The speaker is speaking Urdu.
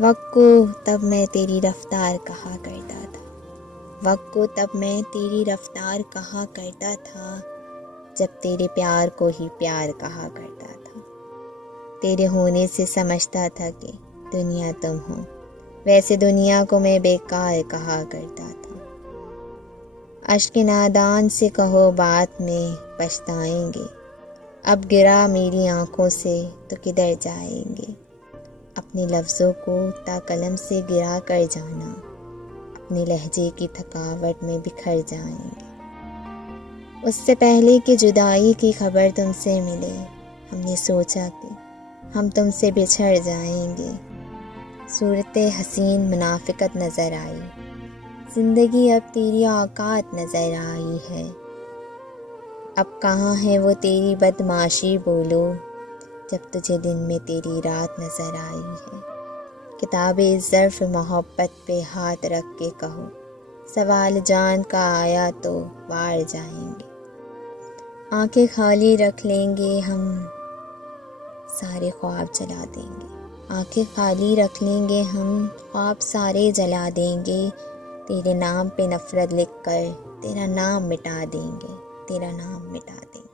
وقت کو تب میں تیری رفتار کہا کرتا تھا، وقت کو تب میں تیری رفتار کہا کرتا تھا، جب تیرے پیار کو ہی پیار کہا کرتا تھا۔ تیرے ہونے سے سمجھتا تھا کہ دنیا تم ہو، ویسے دنیا کو میں بیکار کہا کرتا تھا۔ اشک نادان سے کہو بات میں پچھتائیں گے، اب گرا میری آنکھوں سے تو کدھر جائیں گے۔ اپنے لفظوں کو تا قلم سے گرا کر جانا، اپنے لہجے کی تھکاوٹ میں بکھر جائیں گے۔ اس سے پہلے کہ جدائی کی خبر تم سے ملے، ہم نے سوچا کہ ہم تم سے بچھڑ جائیں گے۔ صورت حسین منافقت نظر آئی، زندگی اب تیری اوقات نظر آئی ہے۔ اب کہاں ہے وہ تیری بدمعاشی بولو، جب تجھے دن میں تیری رات نظر آئی ہے۔ کتاب ظرف محبت پہ ہاتھ رکھ کے کہو، سوال جان کا آیا تو وار جائیں گے۔ آنکھیں خالی رکھ لیں گے ہم، سارے خواب جلا دیں گے۔ آنکھیں خالی رکھ لیں گے ہم، خواب سارے جلا دیں گے۔ تیرے نام پہ نفرت لکھ کر تیرا نام مٹا دیں گے، تیرا نام مٹا دیں گے۔